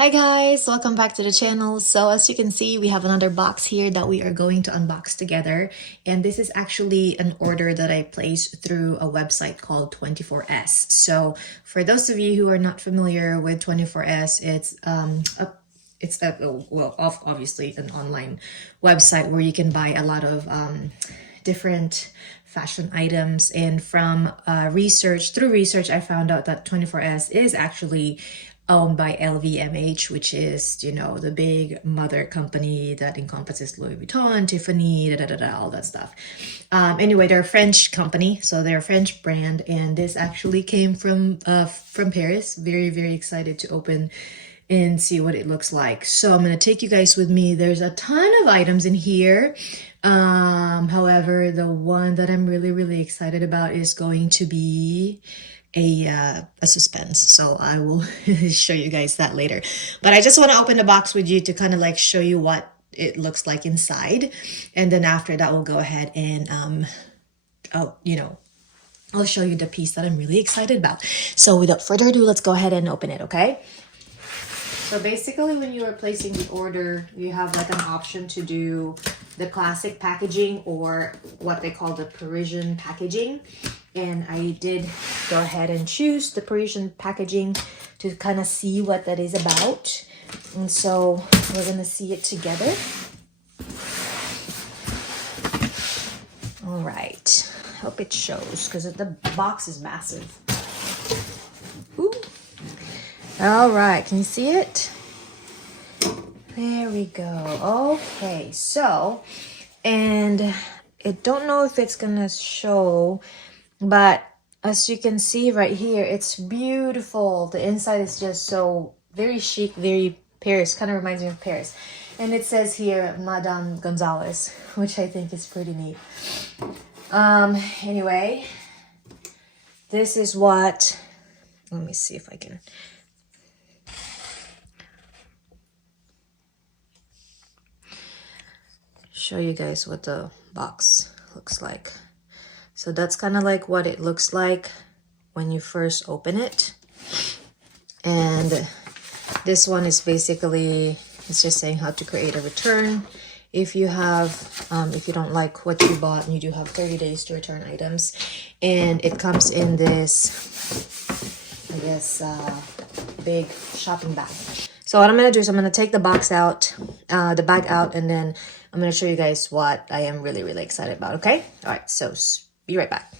Hi guys, welcome back to the channel. So as you can see, we have another box here that we are going to unbox together. And this is actually an order that I placed through a website called 24S. So for those of you who are not familiar with 24S, obviously an online website where you can buy a lot of different fashion items. And from through research, I found out that 24S is actually owned by LVMH, which is, you know, the big mother company that encompasses Louis Vuitton, Tiffany, all that stuff. Anyway, they're a French company, so they're a French brand, and this actually came from Paris. Very, very excited to open and see what it looks like. So I'm gonna take you guys with me. There's a ton of items in here. However, the one that I'm really, really excited about is going to be a suspense, so I will show you guys that later. But I just want to open the box with you to kind of like show you what it looks like inside, and then after that we'll go ahead and I'll show you the piece that I'm really excited about. So without further ado, let's go ahead and open it. Okay, so basically when you are placing the order, you have like an option to do the classic packaging or what they call the Parisian packaging. And I did go ahead and choose the Parisian packaging to kind of see what that is about. And so we're going to see it together. All right. Hope it shows because the box is massive. Ooh. All right. Can you see it? There we go. Okay. So, and I don't know if it's going to show, but as you can see right here, it's beautiful. The inside is just so very chic, very Paris, kind of reminds me of Paris. And it says here, Madame Gonzalez, which I think is pretty neat. Anyway, this is what, let me see if I can. Show you guys what the box looks like. So that's kind of like what it looks like when you first open it. And this one is basically, it's just saying how to create a return. If you don't like what you bought, and you do have 30 days to return items. And it comes in this, I guess, big shopping bag. So what I'm going to do is I'm going to take the box out, the bag out, and then I'm going to show you guys what I am really, really excited about, okay? All right, so be right back.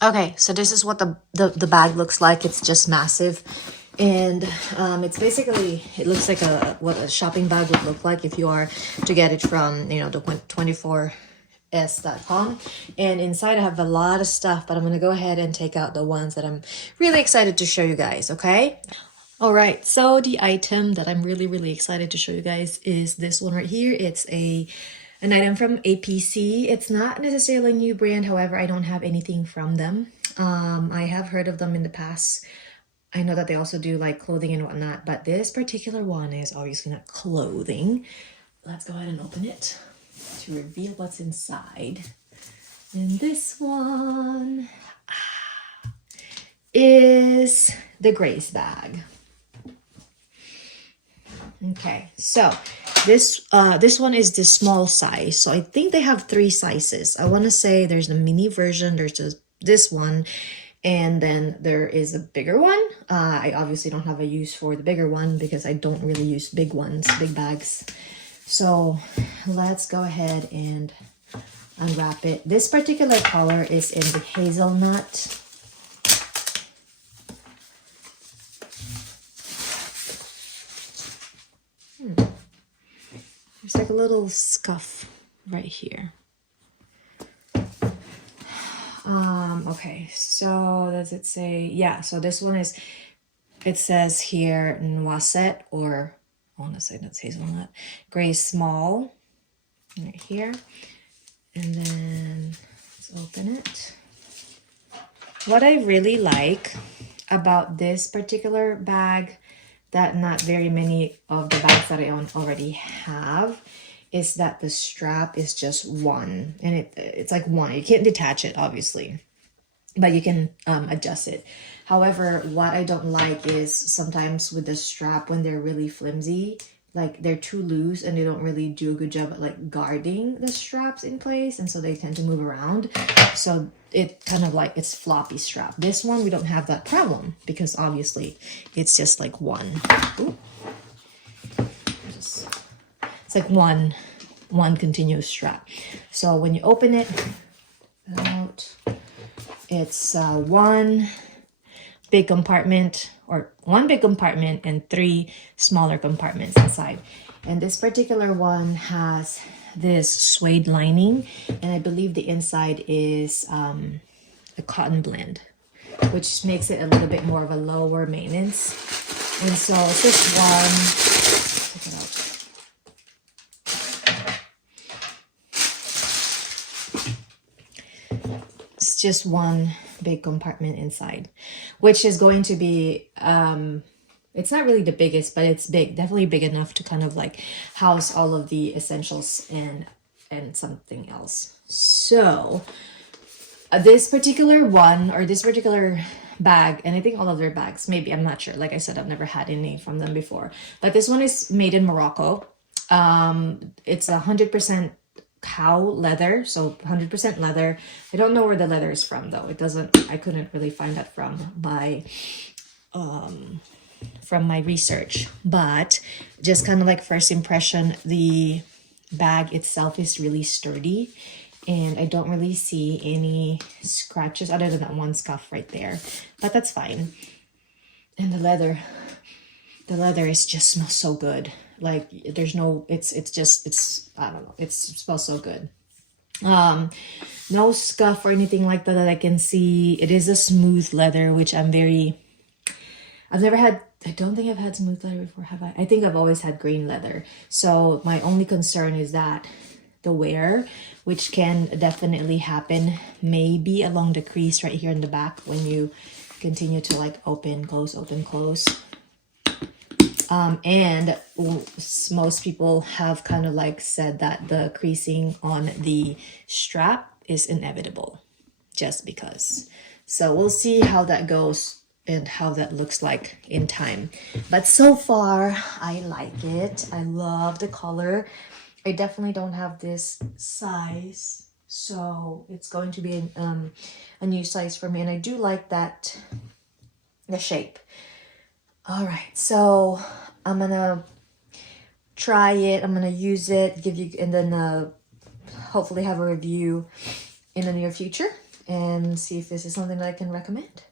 Okay, so this is what the bag looks like. It's just massive. And it's basically, it looks like what a shopping bag would look like if you are to get it from, you know, the 24s.com. And inside I have a lot of stuff, but I'm going to go ahead and take out the ones that I'm really excited to show you guys, okay? All right, so the item that I'm really, really excited to show you guys is this one right here. It's an item from A.P.C. It's not necessarily a new brand, however, I don't have anything from them. I have heard of them in the past. I know that they also do like clothing and whatnot, but this particular one is obviously not clothing. Let's go ahead and open it to reveal what's inside. And this one is the Grace bag. Okay, so this one is the small size. So I think they have 3 sizes. I want to say there's the mini version, there's just this one, and then there is a bigger one. I obviously don't have a use for the bigger one because I don't really use big ones, big bags. So let's go ahead and unwrap it. This particular color is in the hazelnut. There's like a little scuff right here. Okay, so does it say, yeah, so this one is, it says here noisette, or I want to say that's hazelnut, gray small, right here. And then let's open it. What I really like about this particular bag that not very many of the bags that I already have is that the strap is just one, and it's like one. You can't detach it, obviously. but you can adjust it. However, what I don't like is sometimes with the strap when they're really flimsy, like they're too loose and they don't really do a good job at like guarding the straps in place, and so they tend to move around. So it kind of like it's floppy strap. This one we don't have that problem because obviously it's just like one. Ooh. It's like one continuous strap. So when you open it out, it's one big compartment, or one big compartment and 3 smaller compartments inside. And this particular one has this suede lining, and I believe the inside is a cotton blend, which makes it a little bit more of a lower maintenance. And so it's just one, check it out. It's just one big compartment inside, which is going to be it's not really the biggest, but it's big, definitely big enough to kind of like house all of the essentials and something else. So this particular one, or this particular bag, and I think all of their bags, maybe, I'm not sure, like I said, I've never had any from them before, but this one is made in Morocco. It's 100% cow leather, so 100% leather. I don't know where the leather is from though. I couldn't really find that from my research, but just kind of like first impression, the bag itself is really sturdy, and I don't really see any scratches other than that one scuff right there, but that's fine. And the leather is just smells so good. Like there's no, it's I don't know, it smells so good. No scuff or anything like that I can see. It is a smooth leather, which I don't think I've had smooth leather before, have I? I think I've always had green leather. So my only concern is that the wear, which can definitely happen maybe along the crease right here in the back when you continue to like open, close, open, close. And most people have kind of like said that the creasing on the strap is inevitable just because. So we'll see how that goes and how that looks like in time. But so far, I like it. I love the color. I definitely don't have this size, so it's going to be a new size for me. And I do like that, the shape. All right, so I'm gonna try it. I'm gonna use it, give you, and then hopefully have a review in the near future and see if this is something that I can recommend.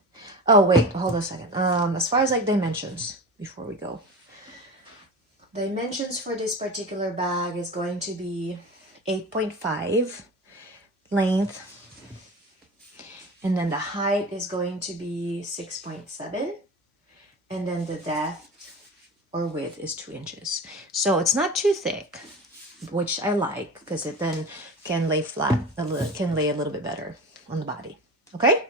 Oh wait, hold on a second. As far as like dimensions, before we go, dimensions for this particular bag is going to be 8.5 length, and then the height is going to be 6.7. And then the depth or width is 2 inches. So it's not too thick, which I like because it then can lay flat, can lay a little bit better on the body. Okay?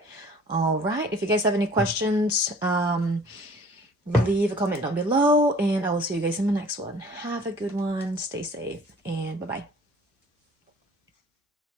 All right. If you guys have any questions, leave a comment down below, and I will see you guys in the next one. Have a good one. Stay safe, and bye-bye.